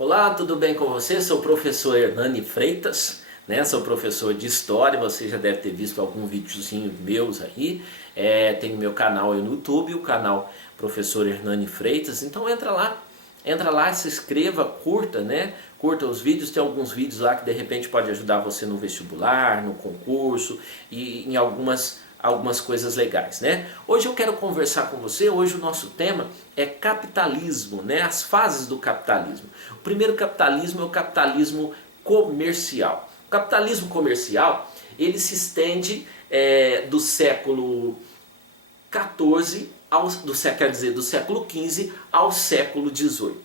Olá, tudo bem com você? Sou o professor Hernani Freitas, né? Sou professor de História, você já deve ter visto algum videozinho meus aí. Tem meu canal aí no YouTube, o canal Professor Hernani Freitas, então entra lá, se inscreva, curta, né? Curta os vídeos, tem alguns vídeos lá que de repente pode ajudar você no vestibular, no concurso e em algumas coisas legais, né? Hoje eu quero conversar com você, hoje o nosso tema é capitalismo, né? As fases do capitalismo. O primeiro capitalismo é o capitalismo comercial. O capitalismo comercial, ele se estende do século XIV, do século XV ao século XVIII.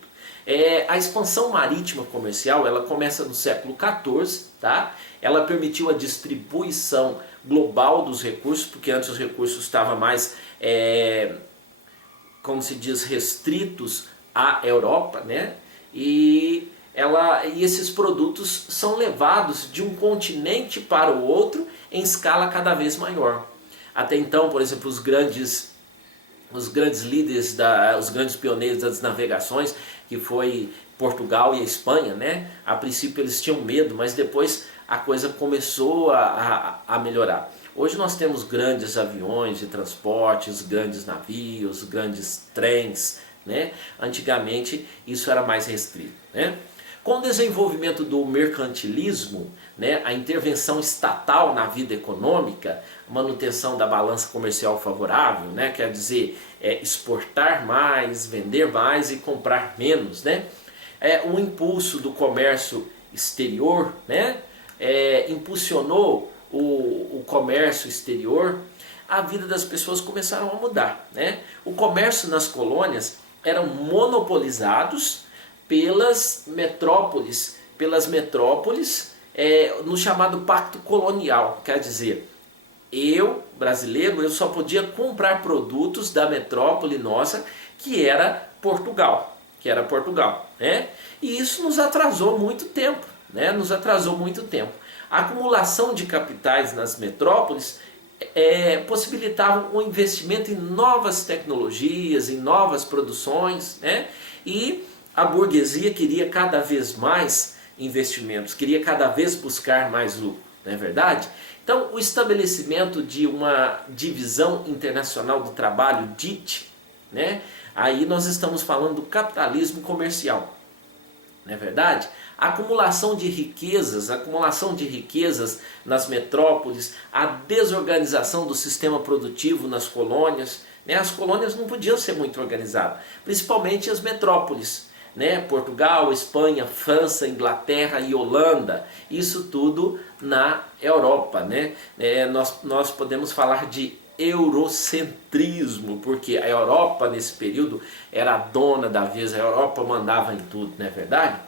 A expansão marítima comercial, ela começa no século XIV, tá? Ela permitiu a distribuição global dos recursos, porque antes os recursos estavam mais, como se diz, restritos à Europa, né? E esses produtos são levados de um continente para o outro em escala cada vez maior. Até então, por exemplo, os grandes líderes, os grandes pioneiros das navegações, que foi Portugal e a Espanha, né? A princípio eles tinham medo, mas depois a coisa começou a melhorar. Hoje nós temos grandes aviões de transportes, grandes navios, grandes trens, né? Antigamente isso era mais restrito, né? Com o desenvolvimento do mercantilismo, né, a intervenção estatal na vida econômica, a manutenção da balança comercial favorável, né, quer dizer, exportar mais, vender mais e comprar menos, né? O impulso do comércio exterior, né, impulsionou o comércio exterior, a vida das pessoas começaram a mudar, né? O comércio nas colônias eram monopolizados pelas metrópoles, no chamado Pacto Colonial, quer dizer, eu, brasileiro, eu só podia comprar produtos da metrópole nossa, que era Portugal, né? E isso nos atrasou muito tempo, né? A acumulação de capitais nas metrópoles possibilitava um investimento em novas tecnologias, em novas produções, né? E a burguesia queria cada vez mais investimentos, queria cada vez buscar mais lucro, não é verdade? Então, o estabelecimento de uma divisão internacional do trabalho, DIT, né? Aí nós estamos falando do capitalismo comercial, não é verdade? A acumulação de riquezas nas metrópoles, a desorganização do sistema produtivo nas colônias, né? As colônias não podiam ser muito organizadas, principalmente as metrópoles, né? Portugal, Espanha, França, Inglaterra e Holanda, isso tudo na Europa, né? Nós podemos falar de eurocentrismo, porque a Europa nesse período era a dona da vez, a Europa mandava em tudo, não é verdade?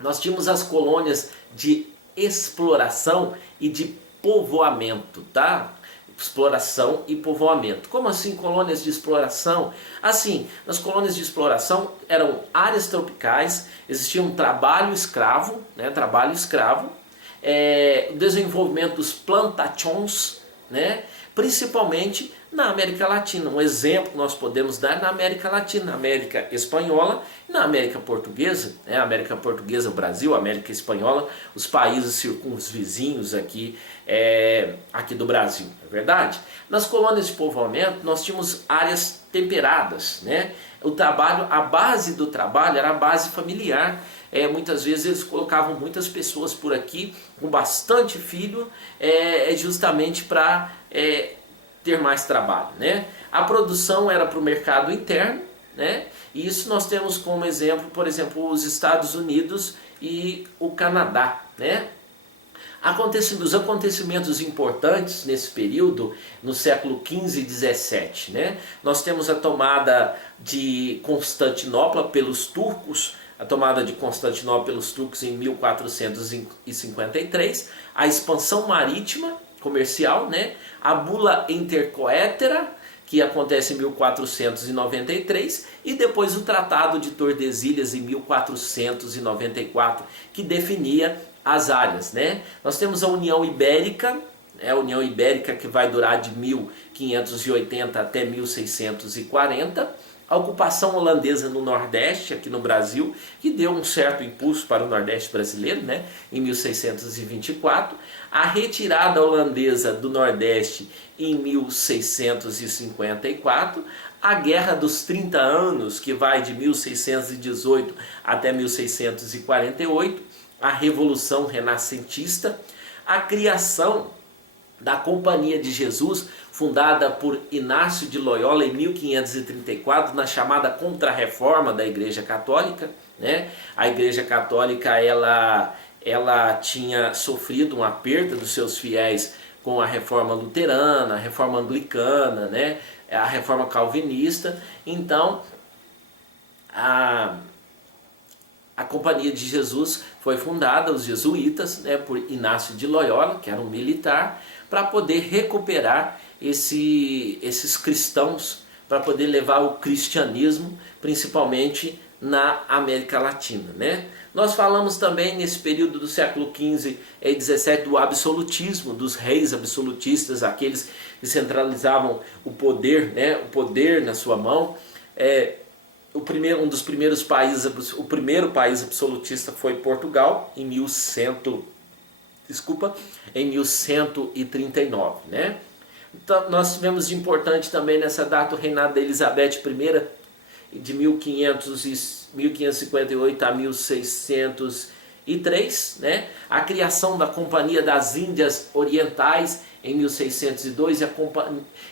Nós tínhamos as colônias de exploração e de povoamento, tá? Exploração e povoamento. Como assim colônias de exploração? Assim, nas colônias de exploração eram áreas tropicais, existia um trabalho escravo, né? O desenvolvimento dos plantations, né? Principalmente na América Latina. Um exemplo que nós podemos dar na América Latina, na América Espanhola e na América Portuguesa, né? A América Portuguesa, o Brasil, a América Espanhola, os países circunvizinhos aqui do Brasil, não é verdade? Nas colônias de povoamento nós tínhamos áreas temperadas, né? A base do trabalho era a base familiar. Muitas vezes eles colocavam muitas pessoas por aqui com bastante filho, justamente para ter mais trabalho, né? A produção era para o mercado interno, né? E isso nós temos como exemplo, por exemplo, os Estados Unidos e o Canadá, né? Os acontecimentos importantes nesse período, no século XV e XVII, né? Nós temos a tomada de Constantinopla pelos turcos, em 1453, a expansão marítima comercial, né? A bula intercoétera, que acontece em 1493, e depois o Tratado de Tordesilhas em 1494, que definia as áreas, né? Nós temos a União Ibérica, que vai durar de 1580 até 1640, a ocupação holandesa no Nordeste, aqui no Brasil, que deu um certo impulso para o Nordeste brasileiro, né, em 1624, a retirada holandesa do Nordeste em 1654, a Guerra dos 30 Anos, que vai de 1618 até 1648, a Revolução Renascentista, a criação da Companhia de Jesus, fundada por Inácio de Loyola em 1534, na chamada Contra-Reforma da Igreja Católica, né? A Igreja Católica ela tinha sofrido uma perda dos seus fiéis com a Reforma Luterana, a Reforma Anglicana, né? A Reforma Calvinista. Então, a Companhia de Jesus foi fundada, os jesuítas, né, por Inácio de Loyola, que era um militar, para poder recuperar esses cristãos, para poder levar o cristianismo, principalmente na América Latina, né? Nós falamos também nesse período do século XV e XVII do absolutismo, dos reis absolutistas, aqueles que centralizavam o poder, né, o poder na sua mão. Um dos primeiros países, o primeiro país absolutista foi Portugal, em 1139, né? Então, nós tivemos de importante também nessa data o reinado da Elizabeth I, de 1558 a 1603, né? A criação da Companhia das Índias Orientais em 1602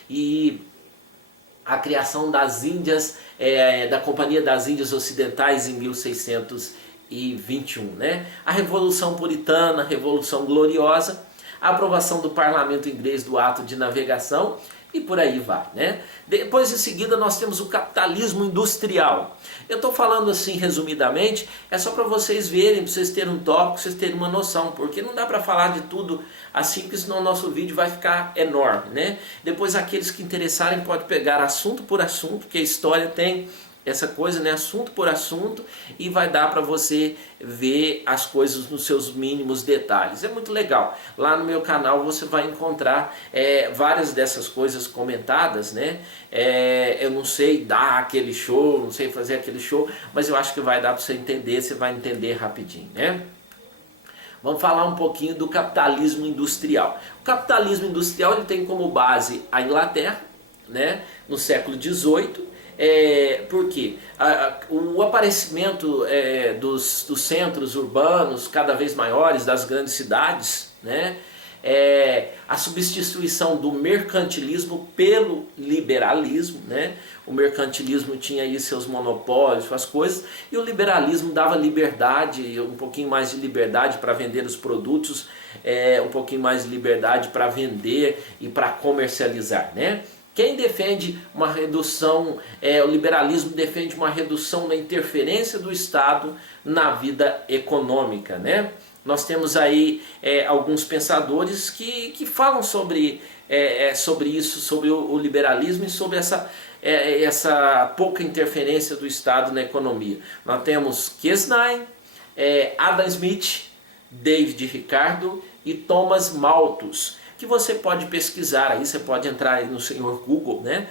e a criação das Índias, da Companhia das Índias Ocidentais em 1621, né? A Revolução Puritana, a Revolução Gloriosa, a aprovação do Parlamento Inglês do Ato de Navegação e por aí vai, né? Depois, em seguida, nós temos o capitalismo industrial. Eu estou falando assim resumidamente, é só para vocês verem, para vocês terem um tópico, vocês terem uma noção, porque não dá para falar de tudo assim, porque senão o nosso vídeo vai ficar enorme, né? Depois, aqueles que interessarem podem pegar assunto por assunto, porque a história tem essa coisa, né, assunto por assunto, e vai dar para você ver as coisas nos seus mínimos detalhes. É muito legal. Lá no meu canal você vai encontrar várias dessas coisas comentadas, né? Eu não sei dar aquele show, não sei fazer aquele show, mas eu acho que vai dar para você entender, você vai entender rapidinho, né? Vamos falar um pouquinho do capitalismo industrial. O capitalismo industrial ele tem como base a Inglaterra, né, no século XVIII. Porque o aparecimento dos centros urbanos cada vez maiores, das grandes cidades, né, a substituição do mercantilismo pelo liberalismo, né? O mercantilismo tinha aí seus monopólios, suas coisas, e o liberalismo dava liberdade, um pouquinho mais de liberdade para vender os produtos, um pouquinho mais de liberdade para vender e para comercializar, né? Quem defende uma redução, o liberalismo defende uma redução da interferência do Estado na vida econômica, né? Nós temos aí alguns pensadores que falam sobre isso, sobre o liberalismo e sobre essa pouca interferência do Estado na economia. Nós temos Kesnay, Adam Smith, David Ricardo e Thomas Malthus, que você pode pesquisar aí, você pode entrar aí no senhor Google, né,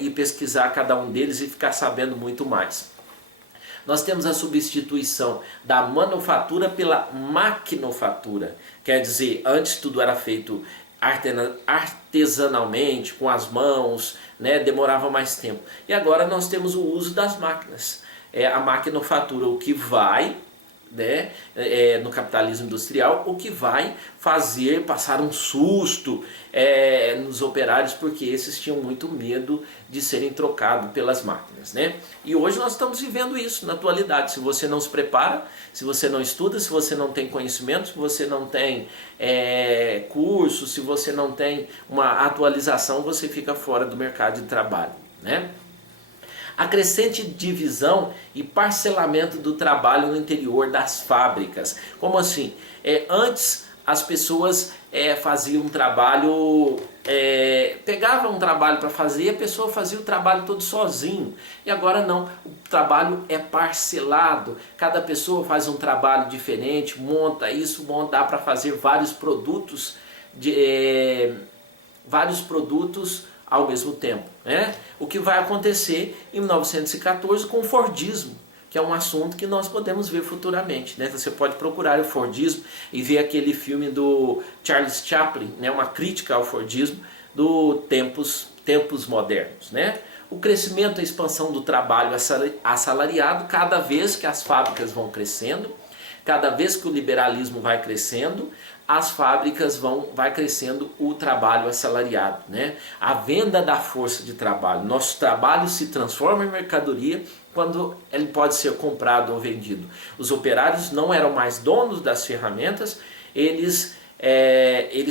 e pesquisar cada um deles e ficar sabendo muito mais. Nós temos a substituição da manufatura pela maquinofatura, quer dizer, antes tudo era feito artesanalmente, com as mãos, né, demorava mais tempo. E agora nós temos o uso das máquinas, a maquinofatura, o que vai, né, no capitalismo industrial, o que vai fazer passar um susto nos operários, porque esses tinham muito medo de serem trocados pelas máquinas, né? E hoje nós estamos vivendo isso na atualidade. Se você não se prepara, se você não estuda, se você não tem conhecimento, se você não tem curso, se você não tem uma atualização, você fica fora do mercado de trabalho, né? A crescente divisão e parcelamento do trabalho no interior das fábricas. Como assim? Antes as pessoas faziam um trabalho, pegavam um trabalho para fazer e a pessoa fazia o trabalho todo sozinho. E agora não, o trabalho é parcelado, cada pessoa faz um trabalho diferente, monta isso, dá para fazer vários produtos ao mesmo tempo, né? O que vai acontecer em 1914 com o Fordismo, que é um assunto que nós podemos ver futuramente, né? Você pode procurar o Fordismo e ver aquele filme do Charles Chaplin, né? Uma crítica ao Fordismo do tempos modernos, né? O crescimento e a expansão do trabalho assalariado, cada vez que as fábricas vão crescendo, cada vez que o liberalismo vai crescendo, as fábricas vai crescendo o trabalho assalariado, né? A venda da força de trabalho. Nosso trabalho se transforma em mercadoria quando ele pode ser comprado ou vendido. Os operários não eram mais donos das ferramentas, eles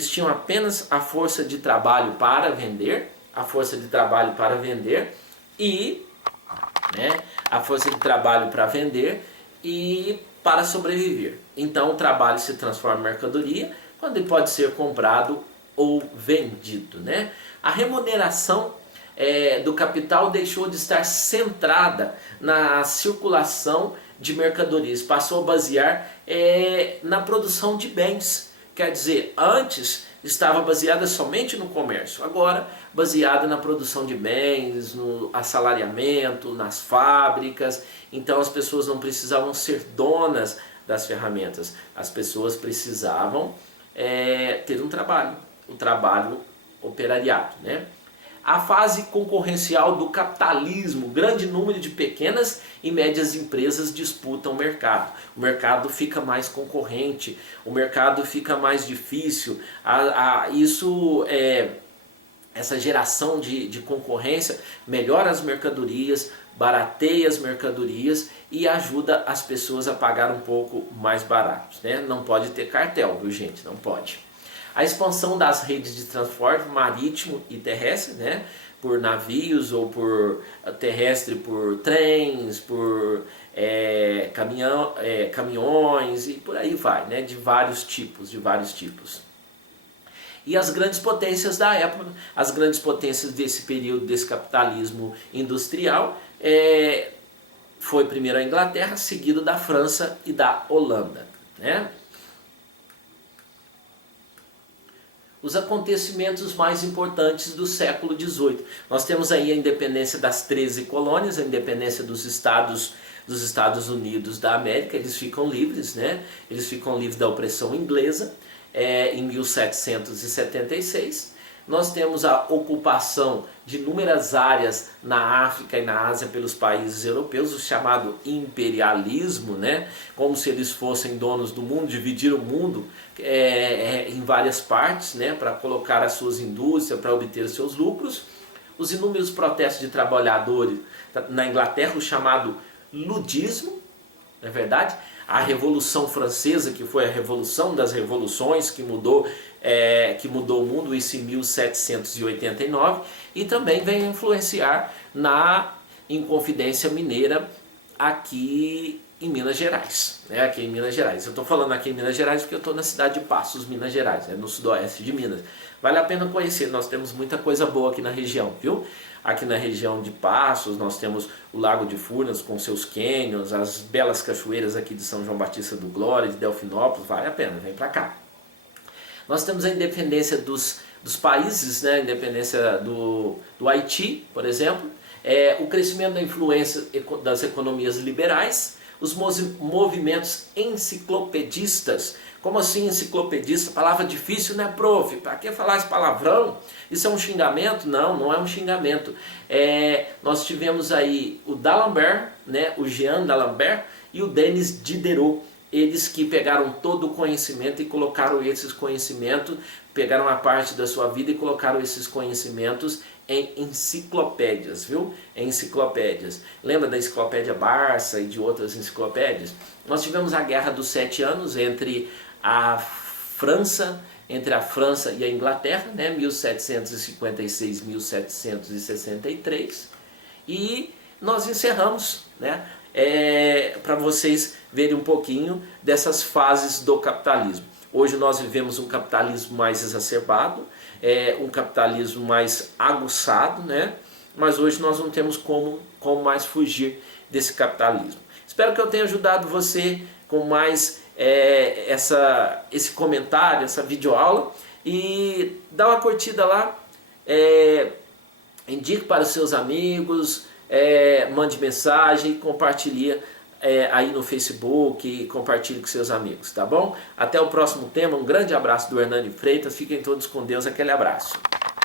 tinham apenas a força de trabalho para vender, e, né, a força de trabalho para vender e para sobreviver. Então o trabalho se transforma em mercadoria quando ele pode ser comprado ou vendido, né? A remuneração do capital deixou de estar centrada na circulação de mercadorias, passou a basear na produção de bens. Quer dizer, antes estava baseada somente no comércio, agora baseada na produção de bens, no assalariamento, nas fábricas. Então as pessoas não precisavam ser donas das ferramentas, as pessoas precisavam ter um trabalho, o trabalho operariado, né? A fase concorrencial do capitalismo, grande número de pequenas e médias empresas disputam o mercado. O mercado fica mais concorrente, o mercado fica mais difícil. Essa geração de concorrência melhora as mercadorias, barateia as mercadorias e ajuda as pessoas a pagar um pouco mais baratos, né? Não pode ter cartel, viu, gente? Não pode. A expansão das redes de transporte marítimo e terrestre, né? Por navios ou por terrestre, por trens, por caminhões e por aí vai, né? De vários tipos. E as grandes potências da época, as grandes potências desse período, desse capitalismo industrial, foi primeiro a Inglaterra, seguido da França e da Holanda, né? Os acontecimentos mais importantes do século XVIII. Nós temos aí a independência das 13 colônias, a independência dos Estados Unidos da América, eles ficam livres, né? Eles ficam livres da opressão inglesa em 1776. Nós temos a ocupação de inúmeras áreas na África e na Ásia pelos países europeus, o chamado imperialismo, né? Como se eles fossem donos do mundo, dividir o mundo em várias partes, né? Para colocar as suas indústrias, para obter seus lucros. Os inúmeros protestos de trabalhadores na Inglaterra, o chamado ludismo, não é verdade? A Revolução Francesa, que foi a revolução das revoluções, que mudou o mundo, isso em 1789, e também vem influenciar na Inconfidência Mineira aqui em Minas Gerais. Aqui em Minas Gerais. Eu estou falando aqui em Minas Gerais porque eu estou na cidade de Passos, Minas Gerais, no sudoeste de Minas. Vale a pena conhecer, nós temos muita coisa boa aqui na região, viu? Aqui na região de Passos nós temos o Lago de Furnas com seus cânions, as belas cachoeiras aqui de São João Batista do Glória, de Delfinópolis, vale a pena, vem para cá. Nós temos a independência dos países, né? A independência do Haiti, por exemplo, o crescimento da influência das economias liberais, os movimentos enciclopedistas. Como assim enciclopedista? Palavra difícil, né, prof? Para que falar esse palavrão? Isso é um xingamento? Não, não é um xingamento. Nós tivemos aí o D'Alembert, né, o Jean D'Alembert e o Denis Diderot. Eles que pegaram todo o conhecimento e colocaram esses conhecimentos, pegaram a parte da sua vida e colocaram esses conhecimentos em enciclopédias, viu? Em enciclopédias. Lembra da enciclopédia Barça e de outras enciclopédias? Nós tivemos a Guerra dos 7 Anos entre a França e a Inglaterra, né? 1756-1763. E nós encerramos, né? Para vocês verem um pouquinho dessas fases do capitalismo. Hoje nós vivemos um capitalismo mais exacerbado, um capitalismo mais aguçado, né? Mas hoje nós não temos como mais fugir desse capitalismo. Espero que eu tenha ajudado você com mais esse comentário, essa videoaula, e dá uma curtida lá, indique para os seus amigos, mande mensagem, compartilhe aí no Facebook, compartilhe com seus amigos, tá bom? Até o próximo tema, um grande abraço do Hernani Freitas, fiquem todos com Deus, aquele abraço.